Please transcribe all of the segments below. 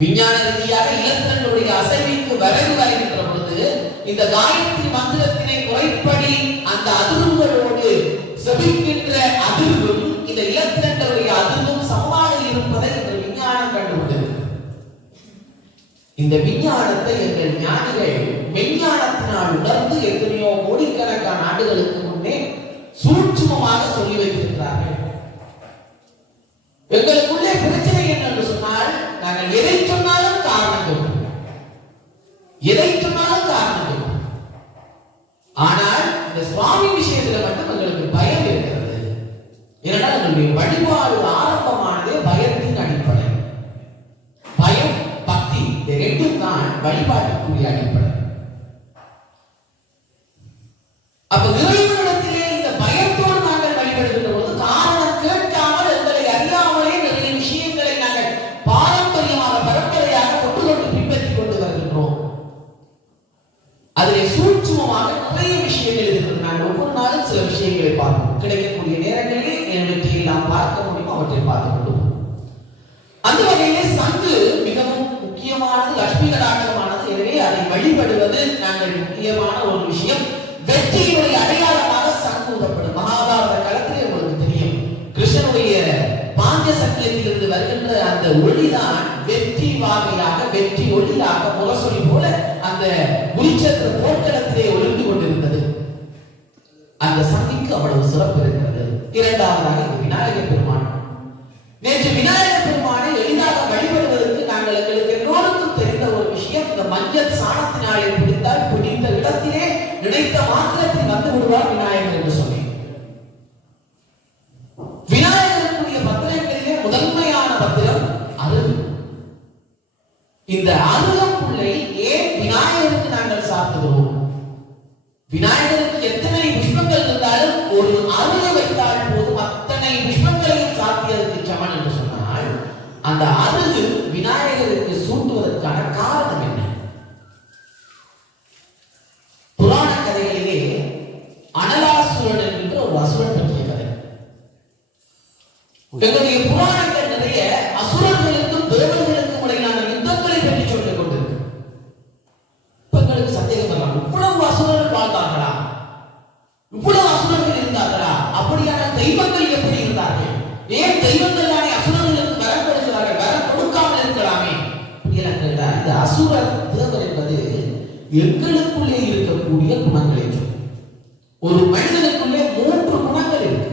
விஞ்ஞான ரீதியாக இலக்கங்களுடைய அசைவிற்கு வரைவு வருகின்ற பொழுது இந்த காயத்ரி மந்திரத்தினை முறைப்படி அந்த அதிர்வுகளோடு செபிக்கின்ற அதிர்வும் இந்த இலக்கங்களுடைய அதிர்வும் சமமாக இருப்பதை இந்த விஞ்ஞானம் கண்டுவிட்டது இந்த விஞ்ஞானத்தை எங்கள் ஞானிகள் விஞ்ஞானத்தினால் உணர்ந்து எத்தனையோ கோடிக்கணக்கான ஆண்டுகளுக்கு முன்னே சூட்சுமமாக சொல்லி வைத்திருக்கிறார்கள். எங்களுக்குள்ளே பிரச்சனை என்னென்று சொன்னால் நாங்கள் எதை சொன்னாலும் காரணம் சொல்லுவோம் எதை சொன்னாலும் காரணம் சொல்லுவோம் ஆனால் இந்த சுவாமி விஷயத்துல மட்டும் எங்களுக்கு பயம் இருக்கிறது ஏனென்றால் எங்களுடைய வழிபாடு ஆரம்பமானது பயத்தின் அடிப்படை. பயம் பக்தி இந்த ரெண்டும் தான் வழிபாடு தருகின்ற அந்த ஒளிதான் வெற்றி வாகையாக வெற்றி ஒளியாக முரசொலி போல அந்த குருச்சத்திர போர்க்களத்திலே ஒளிந்து கொண்டிருந்தது. அந்த சங்கிக்கு அவ்வளவு சிறப்பு இருக்கிறது இரண்டாவதாக இந்த விநாயகர் பெருமான். நேற்று விநாயகர் பெருமானை எளிதாக வழிபடுவதற்கு நாங்கள் எங்களுக்கு எல்லோருக்கும் தெரிந்த ஒரு விஷயம் இந்த மஞ்சள் சாணத்தினாலே பிடித்தால் பிடித்த இடத்திலே நினைத்த மாத்திரத்தில் வந்து விடுவார் விநாயகர் என்று சொன்னேன் இந்த அருகம்புல்லை ஏன் விநாயகருக்கு நாங்கள் சாப்பிடுகிறோம் விநாயகர் எங்களுக்குள்ளே இருக்கக்கூடிய குணங்களை ஒரு மனிதனுக்குள்ளே மூன்று குணங்கள் இருக்கு.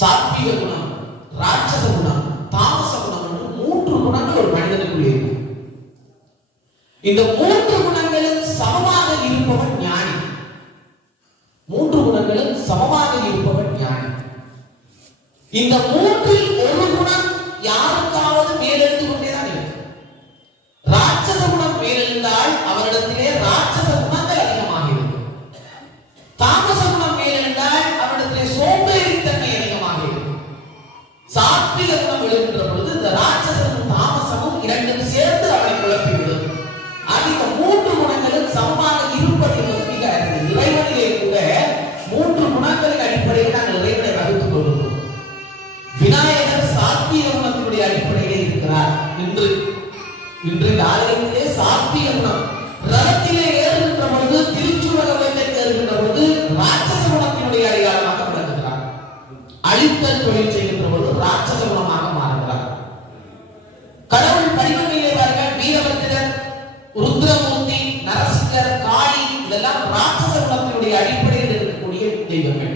சாத்விக குணம் ராட்சச குணம் தாமச குணம் மூன்று குணங்கள் ஒரு மனிதனுக்குள்ளே இருக்கு. இந்த மூன்று குணங்களும் சமமாக இருப்பவன் ஞானி. மூன்று குணங்களும் சமமாக இருப்பவன் ஞானி. இந்த மூன்றில் ஒரு குணம் யாருக்காவது மேலெழுந்து கொண்டே இருந்தால் அவரிடத்திலே ராட்சச குணங்கள் அதிகமாகிறது. தாமச குணம் மேலிருந்தால் அவரிடத்திலே சோம்பேறித்தன்மை அதிகமாகிறது. இருக்கும் சாத்விக குணம் எழுகின்ற பொழுது இந்த ராட்சசமும் தாமசமும் இரண்டும் சேர்ந்து அவனை குழப்பிவிடும். ஆக இந்த மூன்று குணங்களும் சமமாக ருத்ரமூர்த்தி நரசிங்கர் காளி இதெல்லாம் ராட்சச குலத்தினுடைய அடிப்படையில் இருக்கக்கூடிய தெய்வங்கள்.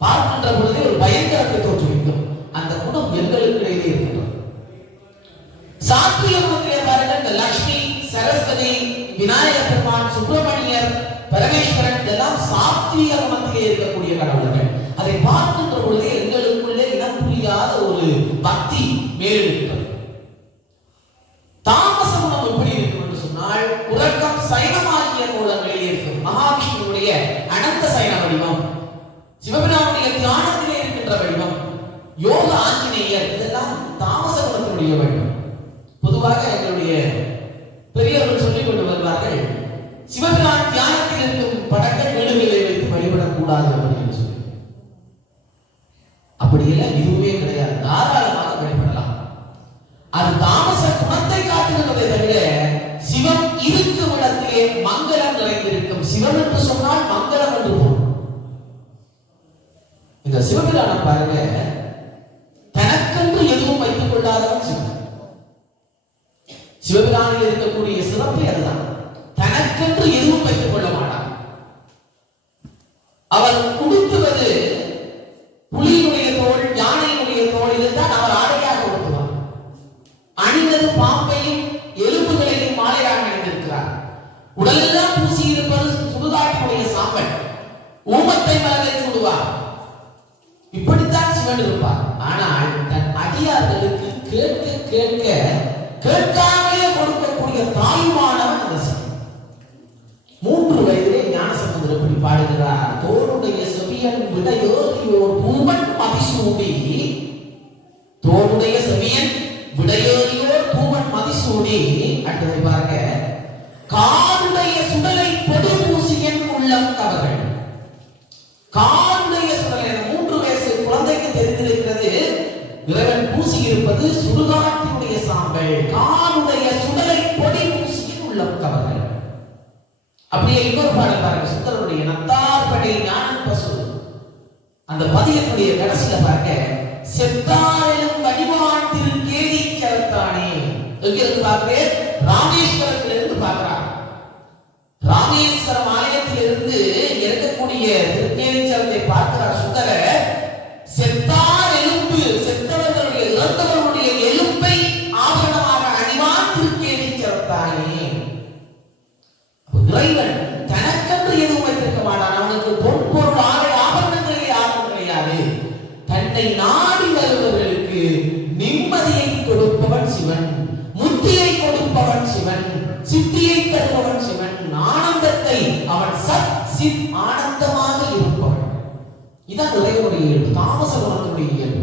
பார்க்கின்ற பொழுது ஒரு பயங்கரத்தை தோற்றுவிக்கும். அந்த குணம் எங்களுக்கு இடையிலே இருக்கிறது சாத்திய குணத்திலே பாருங்கள் இந்த லக்ஷ்மி சரஸ்வதி விநாயகர் பெருமான் சுப்பிரமணியர் பரமேஸ்வரன் இதெல்லாம் சாத்விக குணத்திலே இருக்கக்கூடிய கடவுள்கள் அதை பார்க்கின்ற பொழுதே எங்களுக்குள்ளே இனம் புரியாத ஒரு பக்தி மேலெழுக்கிறது தாமச குணம் எப்படி இருக்கும் என்று சொன்னால் உறக்கம் சைனமாகிய கோலங்களிலே இருக்கும் மகாவிஷ்ணுவுடைய அனந்த சைன வடிவம் சிவபிரானுடைய தியானத்திலே இருக்கின்ற வடிவம் யோக ஆஞ்சநேயர் இதெல்லாம் தாமச குணத்தினுடைய பொதுவாக எங்களுடைய பெரியவர்கள் சொல்லிக் கொண்டு வருவார்கள் சிவபிரான் தியானத்தில் இருக்கும் படங்கள் வீடுகளை வைத்து வழிபடக்கூடாது அப்படின்னு சொல்லி. அப்படியெல்லாம் எதுவுமே கிடையாது. தாராளமாக வழிபடலாம். அது தாமச குணத்தை காட்டுகிறதை தவிர சிவம் இருக்கும் இடத்திலே மங்களம் நிறைந்திருக்கும். சிவம் என்று சொன்னால் மங்களம் என்று பொருள். இந்த சிவபிரான பாருங்க வைத்துக் சிவபிரானில் இருக்கக்கூடிய சிறப்பு அதுதான். தனக்கென்று எதுவும் வைத்துக் கொள்ள மாட்டான். அவர் கொடுத்துவது புலியினுடைய தோல் யானையினுடைய தோல் இதுதான் அவர் ஆடையாக கொடுத்துவார் அணிந்தது பாம்பையும் எலும்புகளையும் மாலையாக அணிந்திருக்கிறார். உடலெல்லாம் பூசி இருப்பது சுடுகாட்டினுடைய சாம்பல். ஊமத்தை மலரை சுடுவார் இப்படித்தான் சிவன் இருப்பார். ஆனால் தன் அடியார்களுக்கு கேட்க கேட்க கேட்காமலே கொடுக்கக்கூடிய தாய்மானவன் அந்த மூன்று வயதிலே ஞானசமுதர் இப்படி பாடுகிறார்? தோருடைய செவியன் விடையோரியோர் பூவன் மதிசூடி. தோருடைய செவியன் விடையோரியோர் பூவன் மதிசூடி. அடுத்ததை பாருங்க. காருடைய சுடலை பொது பூசியன் உள்ளம் கவர்கள் கார் என்பது சுடுகாட்டினுடைய சாம்பல் காருடைய சுடலை பொடி பூசியில் உள்ளம் கவர்கள் அப்படியே இன்னொரு பாடல் பாருங்க சுந்தரனுடைய நத்தார்படை ஞான பசு. அந்த பதியத்துடைய கடைசியில பார்க்க செத்தாரிலும் வடிவாட்டில் கேதி கரத்தானே எங்கிருந்து இருந்து ராம இறைவன் தனக்கென்று எதுவும் வைத்திருக்க மாட்டான். அவனுக்கு பொன் பொருள் ஆபரணங்களே யாரும் கிடையாது. தன்னை நாடி வருபவர்களுக்கு நிம்மதியை கொடுப்பவன் சிவன் முத்தியை கொடுப்பவன் சிவன் சித்தியை தருபவன் சிவன் ஆனந்தத்தை அவன் சத் சித் ஆனந்தமாக இருப்பவன். இதான் இறைவனுடைய இயல்பு தாமச குணத்தினுடைய இயல்பு.